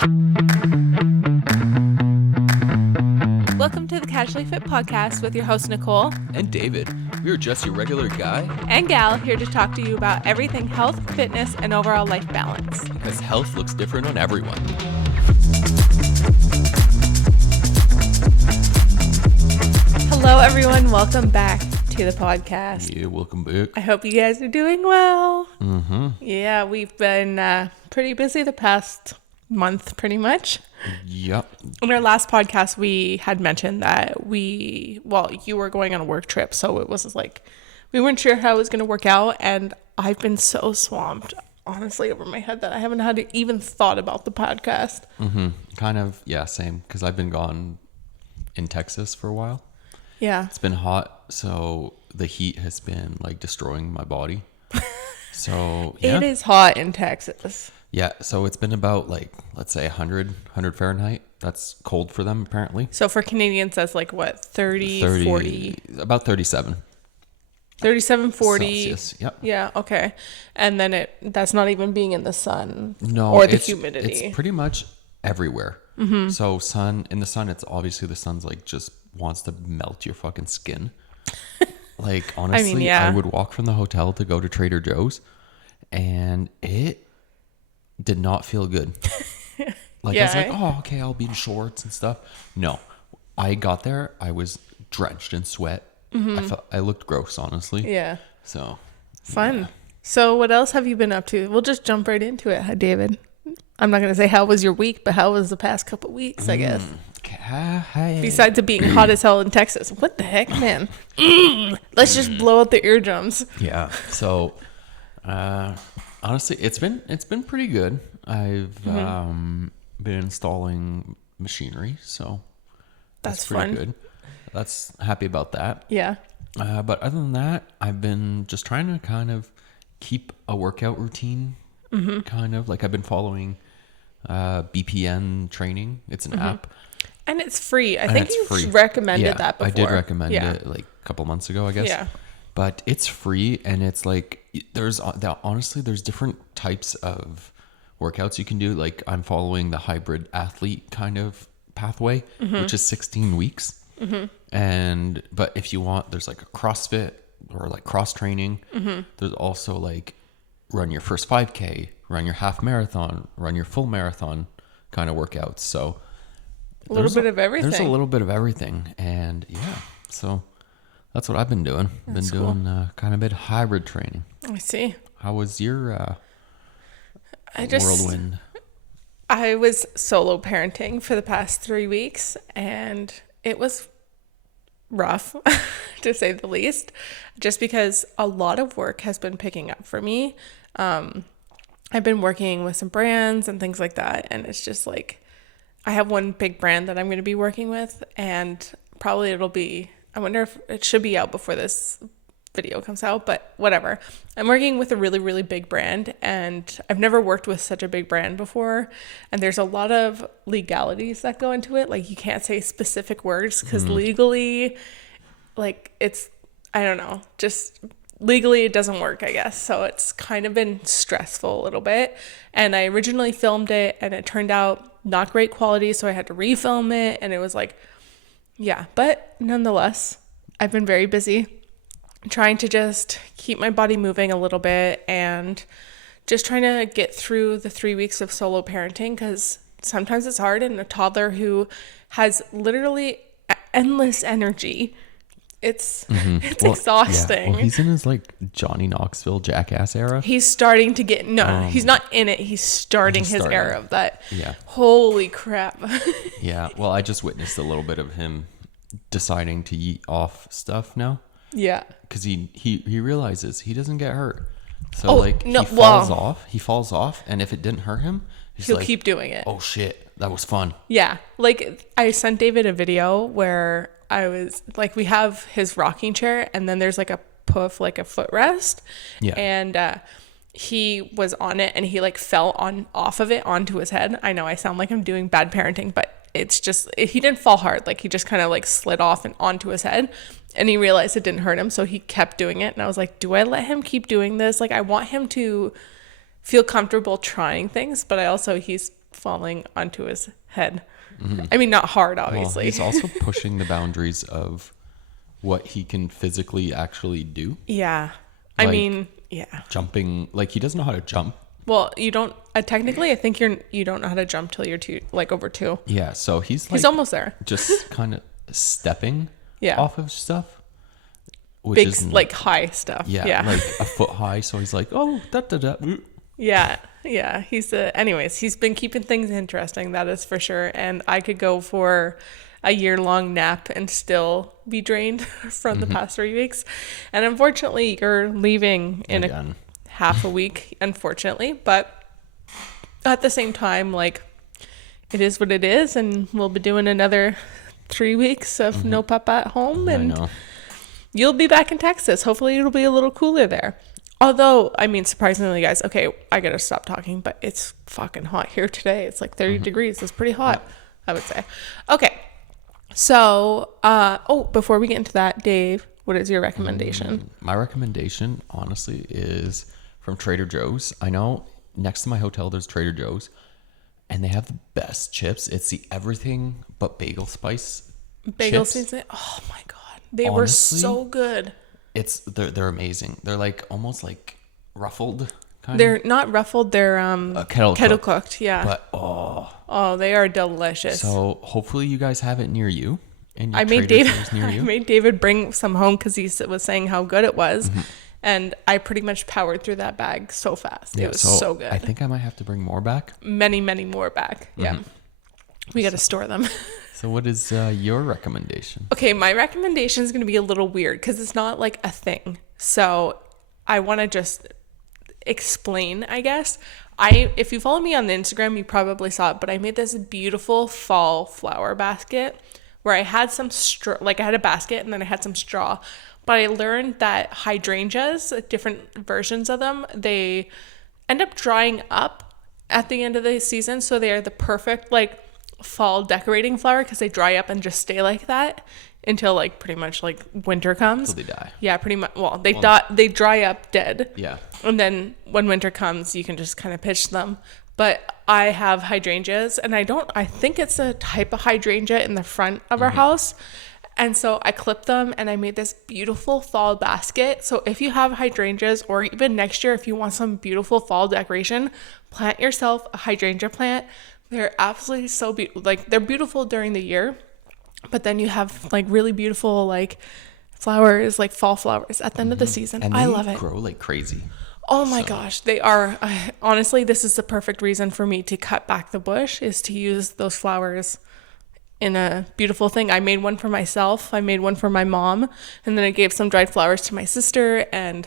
Welcome to the Casually Fit Podcast with your host, Nicole. And David. We are just your regular guy. And gal here to talk to you about everything health, fitness, and overall life balance. Because health looks different on everyone. Hello, everyone. Welcome back to the podcast. Yeah, welcome back. I hope you guys are doing well. Mm-hmm. Yeah, we've been pretty busy the past month, pretty much. Yep. In our last podcast, we had mentioned that you were going on a work trip, so it was like we weren't sure how it was going to work out, and I've been so swamped, honestly, over my head that I haven't had even thought about the podcast. Mm-hmm. Kind of, yeah, same. Because I've been gone in Texas for a while. Yeah. It's been hot, so the heat has been like destroying my body. So, yeah. It is hot in Texas. Yeah, so it's been about like, let's say 100 Fahrenheit. That's cold for them, apparently. So for Canadians, that's like what, 30 40? About 37. 37, 40. Celsius, yep. Yeah, okay. And then that's not even being in the sun. No, or the humidity. It's pretty much everywhere. Mm-hmm. So in the sun, it's obviously the sun's like just wants to melt your fucking skin. Like, honestly, I mean, yeah. I would walk from the hotel to go to Trader Joe's and it did not feel good. Like, yeah, I was like, oh, okay, I'll be in shorts and stuff. No, I got there. I was drenched in sweat. Mm-hmm. I looked gross, honestly. Yeah. So fun. Yeah. So what else have you been up to? We'll just jump right into it, David. I'm not going to say how was your week, but how was the past couple weeks, I guess. Besides it being hot as hell in Texas. What the heck, man? Let's just blow out the eardrums. Yeah. So, honestly, it's been pretty good. I've been installing machinery, so that's pretty good. That's happy about that. Yeah. But other than that, I've been just trying to kind of keep a workout routine. Mm-hmm. Kind of like I've been following BPN training. It's an app. And it's free. I think you recommended that before. I did recommend it like a couple months ago, I guess. Yeah. But it's free, and it's like honestly, there's different types of workouts you can do. Like I'm following the hybrid athlete kind of pathway, which is 16 weeks. Mm-hmm. But if you want, there's like a CrossFit or like cross training. Mm-hmm. There's also like run your first 5K, run your half marathon, run your full marathon kind of workouts. So a little bit of everything. There's a little bit of everything. And yeah, so that's what I've been doing. That's been doing kind of a bit of hybrid training. I see. How was your whirlwind? I was solo parenting for the past 3 weeks, and it was rough, to say the least, just because a lot of work has been picking up for me. I've been working with some brands and things like that, and it's just like I have one big brand that I'm going to be working with, and probably I wonder if it should be out before this video comes out, but whatever. I'm working with a really, really big brand, and I've never worked with such a big brand before, and there's a lot of legalities that go into it. Like you can't say specific words because legally, like I don't know, just legally it doesn't work, I guess. So it's kind of been stressful a little bit, and I originally filmed it and it turned out not great quality, so I had to refilm it, and it was like, yeah, but nonetheless, I've been very busy trying to just keep my body moving a little bit and just trying to get through the 3 weeks of solo parenting, because sometimes it's hard, and a toddler who has literally endless energy, it's exhausting. Yeah. Well, he's in his like Johnny Knoxville Jackass era. He's starting to get he's not in it. He's starting his era of that. Yeah. Holy crap. Yeah. Well, I just witnessed a little bit of him deciding to eat off stuff now. Yeah. Because he realizes he doesn't get hurt. So he falls off, and if it didn't hurt him, he'll keep doing it. Oh shit, that was fun. Yeah. Like I sent David a video where I was like, we have his rocking chair, and then there's like a puff, like a footrest. Yeah. And he was on it, and he like fell off of it onto his head. I know I sound like I'm doing bad parenting, but it's just, he didn't fall hard. Like he just kind of like slid off and onto his head, and he realized it didn't hurt him. So he kept doing it. And I was like, do I let him keep doing this? Like I want him to feel comfortable trying things, but he's falling onto his head. I mean, not hard, Well, obviously. he's also pushing the boundaries of what he can physically actually do. Yeah. I Like- mean, yeah. Jumping, like he doesn't know how to jump. Well, you don't technically. I think you don't know how to jump till you're over 2. Yeah, so he's like He's almost there. just kind of stepping Yeah. off of stuff. Which Big is like high stuff. yeah, Yeah. like a foot high. So he's like, oh, da da da. Yeah, yeah. Anyways, he's been keeping things interesting, that is for sure. And I could go for a year-long nap and still be drained from the past 3 weeks. And unfortunately, you're leaving in Again. half a week, unfortunately. But at the same time, like, it is what it is. And we'll be doing another 3 weeks of no papa at home. I And know. you'll be back in Texas. Hopefully it'll be a little cooler there. Although, I mean, surprisingly, guys, okay, I gotta stop talking, but it's fucking hot here today. It's like 30 degrees. It's pretty hot, I would say. Okay. So, before we get into that, Dave, what is your recommendation? My recommendation, honestly, is from Trader Joe's. I know next to my hotel there's Trader Joe's, and they have the best chips. It's the everything but bagel spice Bagel chips. season. Oh my God. They were Honestly, so good. They're amazing. They're like almost like ruffled kind They're not ruffled. They're kettle cooked. Yeah. but Oh, they are delicious. so hopefully you guys have it near you. And I made David. I made David bring some home because he was saying how good it was, and I pretty much powered through that bag so fast. It was so good. I think I might have to bring more back. Many more back. Yeah, we got to store them. So what is your recommendation? Okay, my recommendation is going to be a little weird because it's not like a thing. So I want to just explain, I guess. If you follow me on Instagram, you probably saw it, but I made this beautiful fall flower basket where I had some straw, like I had a basket and then I had some straw. But I learned that hydrangeas, different versions of them, they end up drying up at the end of the season. So they are the perfect like fall decorating flower because they dry up and just stay like that until like pretty much like winter comes. Till they die. Yeah, pretty much. Well, they dry up dead. Yeah. And then when winter comes, you can just kind of pitch them. But I have hydrangeas, and I think it's a type of hydrangea in the front of our house. And so I clipped them and I made this beautiful fall basket. So if you have hydrangeas, or even next year, if you want some beautiful fall decoration, plant yourself a hydrangea plant. They're absolutely so beautiful. Like, they're beautiful during the year, but then you have like really beautiful like flowers, like fall flowers at the end of the season. And I they love it. grow like crazy. Oh my gosh, they are. Honestly, this is the perfect reason for me to cut back the bush, is to use those flowers in a beautiful thing. I made one for myself. I made one for my mom. And then I gave some dried flowers to my sister. And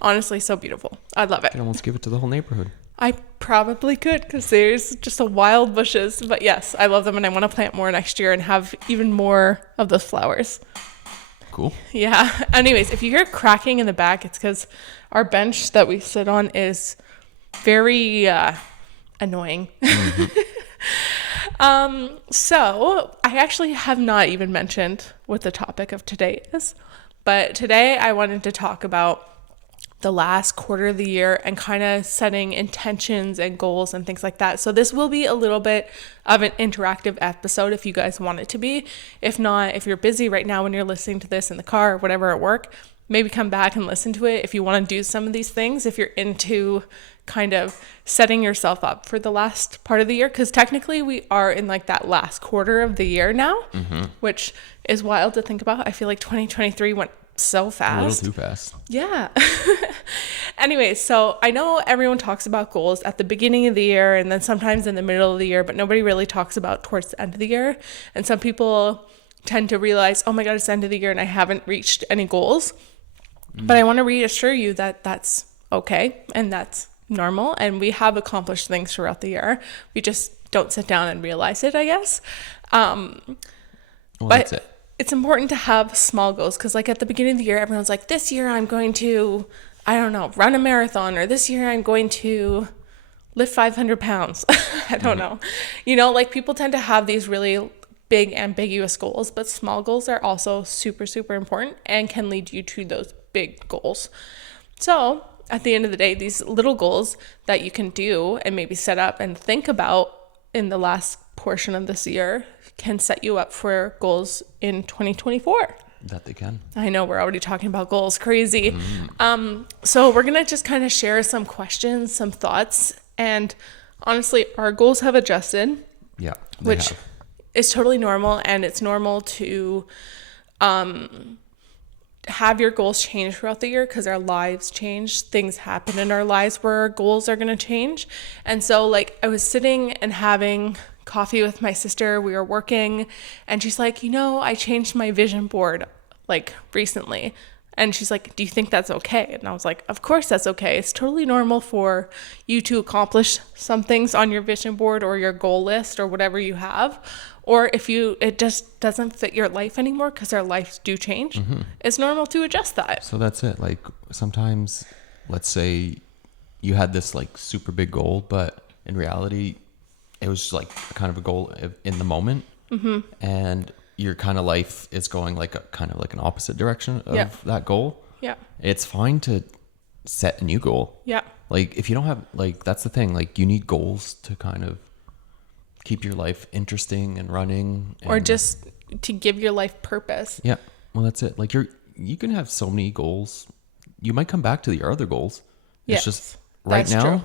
honestly, so beautiful. I love it. You can almost give it to the whole neighborhood. I probably could because there's just a wild bushes. But yes, I love them. And I want to plant more next year and have even more of those flowers. Cool. Yeah. Anyways, if you hear cracking in the back, it's because our bench that we sit on is very annoying. So I actually have not even mentioned what the topic of today is, but today I wanted to talk about the last quarter of the year and kind of setting intentions and goals and things like that. So this will be a little bit of an interactive episode if you guys want it to be. If not, if you're busy right now when you're listening to this in the car or whatever at work, maybe come back and listen to it if you want to do some of these things, if you're into kind of setting yourself up for the last part of the year, because technically we are in like that last quarter of the year now, which is wild to think about. I feel like 2023 went so fast. A little too fast. Yeah. Anyway, so I know everyone talks about goals at the beginning of the year and then sometimes in the middle of the year, but nobody really talks about towards the end of the year. And some people tend to realize, oh my God, it's the end of the year and I haven't reached any goals. But I want to reassure you that that's okay and that's normal. And we have accomplished things throughout the year. We just don't sit down and realize it, I guess. Well, But that's it. it's important to have small goals because like at the beginning of the year, everyone's like, this year I'm going to, I don't know, run a marathon, or this year I'm going to lift 500 pounds. I don't know. You know, like people tend to have these really big ambiguous goals, but small goals are also super, super important and can lead you to those big goals. So at the end of the day, these little goals that you can do and maybe set up and think about in the last portion of this year can set you up for goals in 2024. That they can. I know we're already talking about goals, crazy. So we're going to just kind of share some questions, some thoughts. And honestly, our goals have adjusted. Yeah. Which is totally normal. And it's normal to have your goals change throughout the year because our lives change. Things happen in our lives where our goals are going to change. And so like I was sitting and having coffee with my sister. We were working and she's like, I changed my vision board like recently. And she's like, do you think that's okay? And I was like, of course that's okay. It's totally normal for you to accomplish some things on your vision board or your goal list or whatever you have. Or if it just doesn't fit your life anymore because our lives do change, it's normal to adjust that. So that's it. Like sometimes, let's say you had this like super big goal, but in reality, it was like kind of a goal in the moment, and your kind of life is going like a kind of like an opposite direction of that goal. Yeah. It's fine to set a new goal. Yeah. Like if you don't have like, that's the thing. Like you need goals to kind of keep your life interesting and running, or just to give your life purpose. Yeah. Well, that's it. Like you can have so many goals. You might come back to your other goals. Yes, it's just right now, true.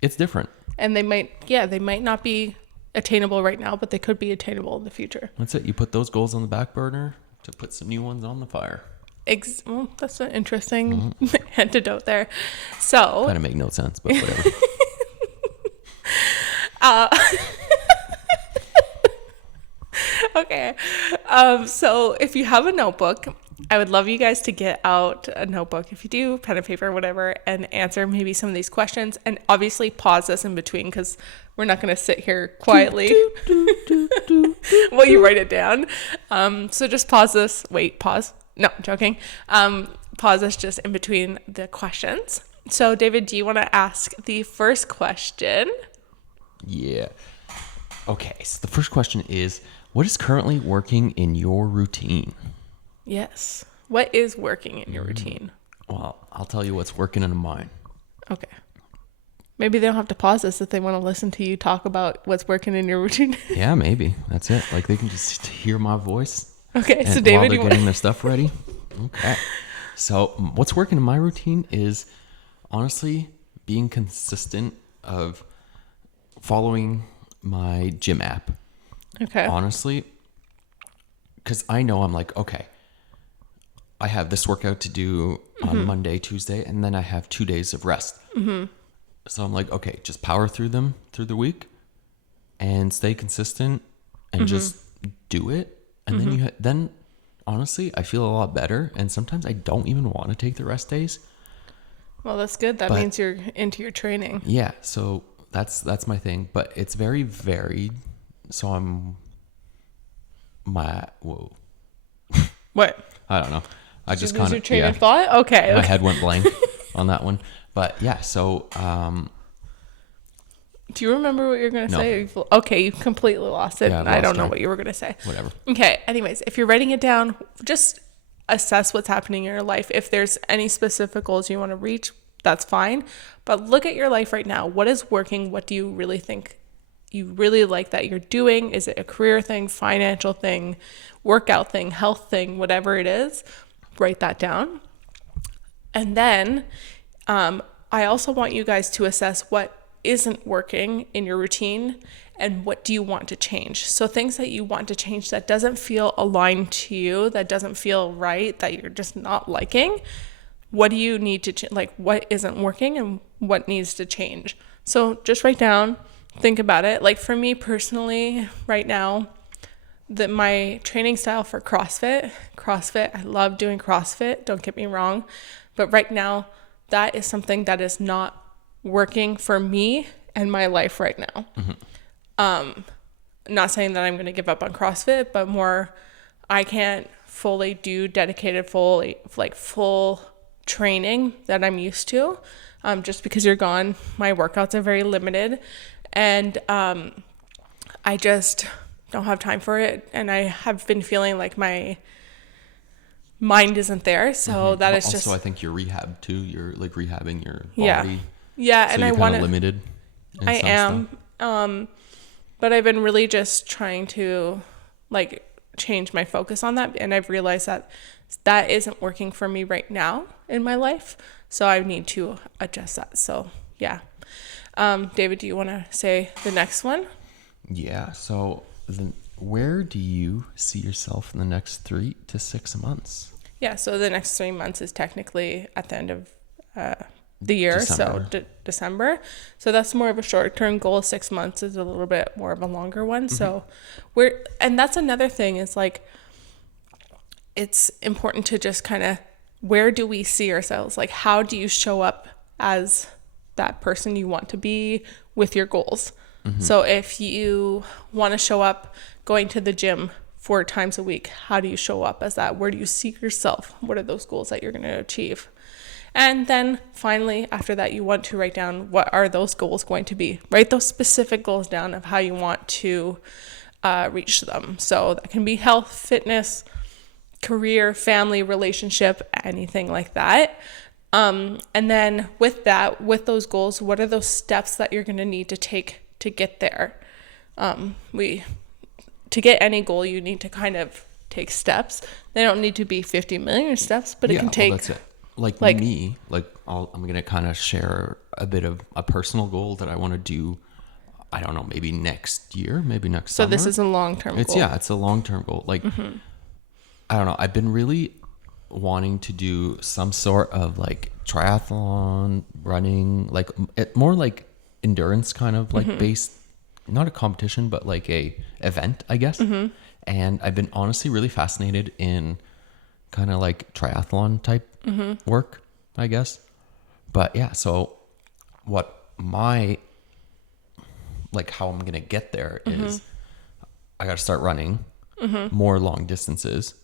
It's different. And they might not be attainable right now, but they could be attainable in the future. That's it. You put those goals on the back burner to put some new ones on the fire. Well, that's an interesting antidote there. So kind of make no sense, but whatever. Okay. So if you have a notebook, I would love you guys to get out a notebook. If you do, pen and paper, whatever, and answer maybe some of these questions. And obviously pause this in between because we're not going to sit here quietly while you write it down. So just pause this. Pause. No, I'm joking. Pause this just in between the questions. So David, do you want to ask the first question? Yeah. Okay. So the first question is, what is currently working in your routine? Yes. What is working in your routine? Well, I'll tell you what's working in mine. Okay. Maybe they don't have to pause this if they want to listen to you talk about what's working in your routine. Yeah, maybe. That's it. Like they can just hear my voice. Okay. So David, while they're getting their stuff ready. Okay. So what's working in my routine is honestly being consistent of following my gym app. Okay. Honestly, because I know I'm like, okay, I have this workout to do on Monday, Tuesday, and then I have 2 days of rest. So I'm like, okay, just power through them through the week and stay consistent and just do it. And then honestly, I feel a lot better. And sometimes I don't even want to take the rest days. Well, that's good. That means you're into your training. Yeah. So that's my thing, but it's very varied. So whoa. What? I don't know. I just kind of your train of thought. Okay. My head went blank on that one, but yeah. So do you remember what you're gonna say? Okay, you completely lost it. Yeah, I don't know what you were gonna say. Whatever. Okay. Anyways, if you're writing it down, just assess what's happening in your life. If there's any specific goals you want to reach, that's fine. But look at your life right now. What is working? What do you really think you really like that you're doing? Is it a career thing, financial thing, workout thing, health thing, whatever it is? Write that down. And then I also want you guys to assess what isn't working in your routine and what do you want to change. So things that you want to change that doesn't feel aligned to you, that doesn't feel right, that you're just not liking, what do you need to like what isn't working and what needs to change? So just write down, think about it. Like for me personally right now, my training style for CrossFit, I love doing CrossFit, don't get me wrong, but right now that is something that is not working for me and my life right now. Not saying that I'm going to give up on CrossFit, but more I can't fully do dedicated full training that I'm used to. Just because you're gone, my workouts are very limited, and I just don't have time for it, and I have been feeling like my mind isn't there, so that is just. Also, I think you're rehab too. You're like rehabbing your body. Yeah, so and you're I want to limited. I am. But I've been really just trying to like change my focus on that. And I've realized that that isn't working for me right now in my life. So I need to adjust that. So yeah. David, do you want to say the next one? Yeah. So where do you see yourself in the next 3 to 6 months? Yeah. So the next 3 months is technically at the end of the year. December. So December. So that's more of a short-term goal. 6 months is a little bit more of a longer one. So and that's another thing is like, it's important to just kind of, where do we see ourselves? Like, how do you show up as that person you want to be with your goals? So if you want to show up going to the gym 4 times a week, how do you show up as that? Where do you see yourself? What are those goals that you're going to achieve? And then finally, after that, you want to write down, what are those goals going to be? Write those specific goals down of how you want to reach them. So that can be health, fitness, career, family, relationship, anything like that. And then with that, with those goals, what are those steps that you're going to need to take to get there? To get any goal, you need to kind of take steps. They don't need to be 50 million steps, but it can take. That's it. Like me, I'm going to kind of share a bit of a personal goal that I want to do. I don't know, maybe next year, maybe next summer. So this is a long-term goal. It's a long-term goal. Like, I don't know. I've been really wanting to do some sort of like triathlon, running, like more like endurance kind of like based, not a competition, but like a event, I guess. And I've been honestly really fascinated in kind of like triathlon type work, I guess. But yeah, so what how I'm going to get there is I got to start running more long distances.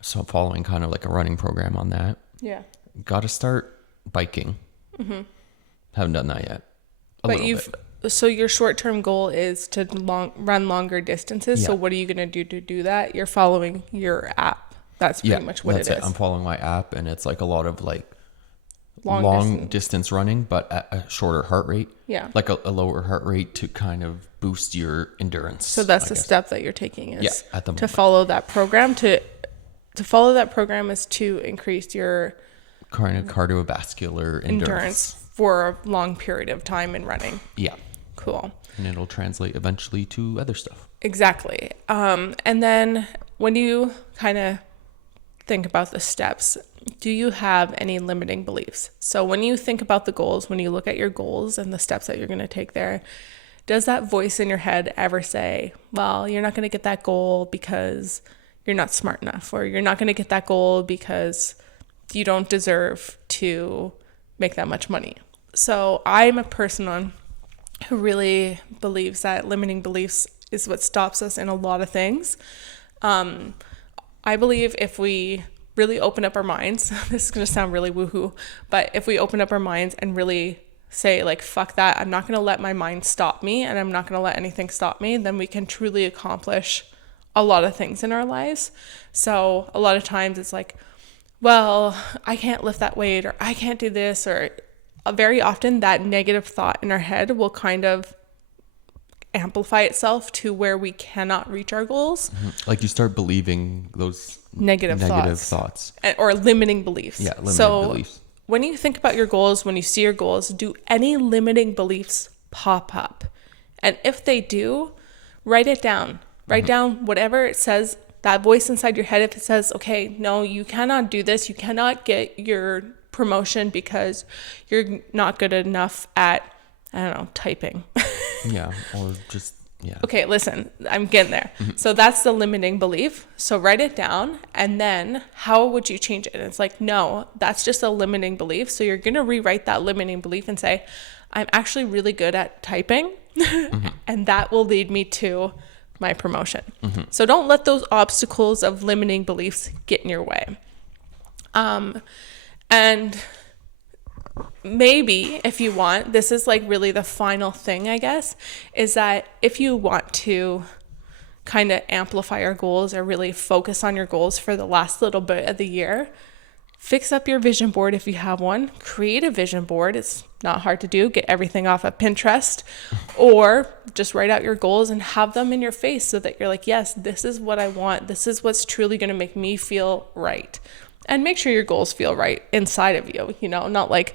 So I'm following kind of like a running program on that. Yeah. Got to start biking. Haven't done that yet. So your short-term goal is to run longer distances. Yeah. So what are you going to do to do that? You're following your app. That's pretty much what it is. I'm following my app, and it's like a lot of like long distance running, but at a shorter heart rate. Yeah. Like a lower heart rate to kind of boost your endurance. So that's the step that you're taking is at the to moment. follow that program. To follow that program is to increase your kind of cardiovascular endurance for a long period of time in running. Yeah. Cool. And it'll translate eventually to other stuff. Exactly. And then when you kind of think about the steps, do you have any limiting beliefs? So when you think about the goals, when you look at your goals and the steps that you're going to take there, does that voice in your head ever say, well, you're not going to get that goal because you're not smart enough, or you're not going to get that goal because you don't deserve to make that much money? So I'm a person who really believes that limiting beliefs is what stops us in a lot of things. I believe if we really open up our minds, this is going to sound really woohoo, but if we open up our minds and really say like, fuck that, I'm not going to let my mind stop me, and I'm not going to let anything stop me, then we can truly accomplish a lot of things in our lives. So a lot of times it's like, well, I can't lift that weight, or I can't do this, or very often that negative thought in our head will kind of amplify itself to where we cannot reach our goals. Like you start believing those negative thoughts. Or limiting beliefs. Yeah, limiting beliefs. When you think about your goals, when you see your goals, do any limiting beliefs pop up? And if they do, write it down. Write down whatever it says, that voice inside your head. If it says, okay, no, you cannot do this, you cannot get your promotion because you're not good enough at, I don't know, typing. Yeah, or just, yeah. Okay, listen, I'm getting there. So that's the limiting belief. So write it down, and then how would you change it? And it's like, no, that's just a limiting belief. So you're going to rewrite that limiting belief and say, I'm actually really good at typing, and that will lead me to my promotion. So don't let those obstacles of limiting beliefs get in your way. And maybe if you want, this is like really the final thing, I guess, is that if you want to kind of amplify your goals or really focus on your goals for the last little bit of the year, fix up your vision board if you have one. Create a vision board. It's not hard to do. Get everything off of Pinterest, or just write out your goals and have them in your face so that you're like, yes, this is what I want. This is what's truly going to make me feel right. And make sure your goals feel right inside of you, you know, not like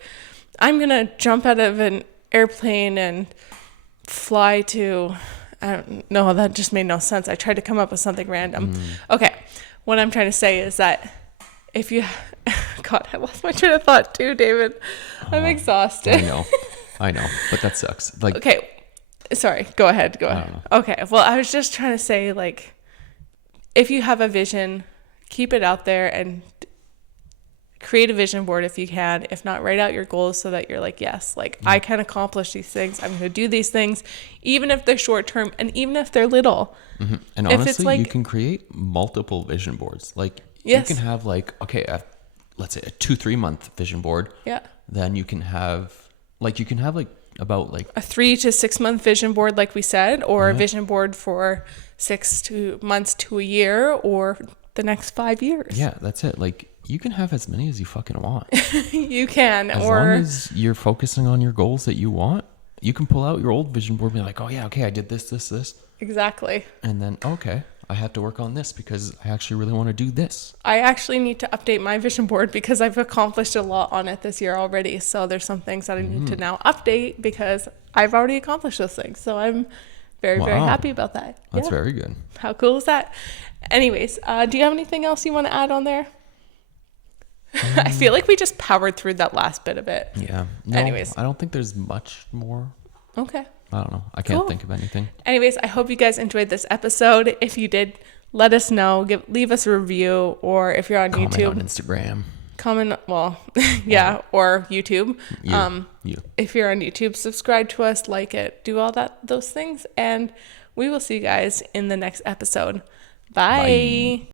I'm going to jump out of an airplane and fly to, I don't know, that just made no sense. I tried to come up with something random. Okay. What I'm trying to say is that if you, God, I lost my train of thought too, David. I'm exhausted. I know, but that sucks. Like, okay, sorry, go ahead. Okay, well, I was just trying to say, like, if you have a vision, keep it out there and create a vision board if you can. If not, write out your goals so that you're like, yes, like I can accomplish these things. I'm going to do these things, even if they're short term and even if they're little. And honestly, like, you can create multiple vision boards. Like, yes. You can have like, okay, let's say a 2-3 month vision board. Yeah. Then you can have like about like a 3 to 6 month vision board, like we said, or a vision board for 6 months to a year, or the next 5 years. Yeah, that's it. Like, you can have as many as you fucking want. You can. As long as you're focusing on your goals that you want, you can pull out your old vision board and be like, oh yeah, okay, I did this. Exactly. And then, okay, I have to work on this because I actually really want to do this. I actually need to update my vision board because I've accomplished a lot on it this year already. So there's some things that I need to now update because I've already accomplished those things. So I'm very, very happy about that. That's very good. How cool is that? Anyways, do you have anything else you want to add on there? I feel like we just powered through that last bit of it. Yeah. No, anyways. I don't think there's much more. Okay. I don't know. I can't think of anything. Anyways, I hope you guys enjoyed this episode. If you did, let us know. Leave us a review, or if you're on YouTube, on Instagram. Comment. Well, yeah, or YouTube. You. If you're on YouTube, subscribe to us, like it, do all those things, and we will see you guys in the next episode. Bye.